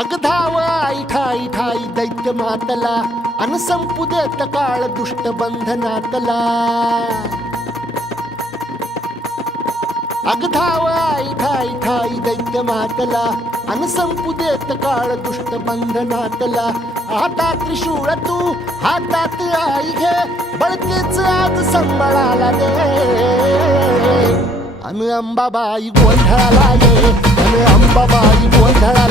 अग धाव आई ठाई ठाई दैत्य मातला अन संपू देत काळ दुष्ट बंधनातला अग धाव आई ठाई ठाई दैत्य मातला अन संपू देत काळ दुष्ट बंधनातला हातात त्रिशूळ तू हातात आई घे बळकेच आज संबळाला दे अन अंबाबाई गोंधळाला ये अन अंबाबाई गोंधळाला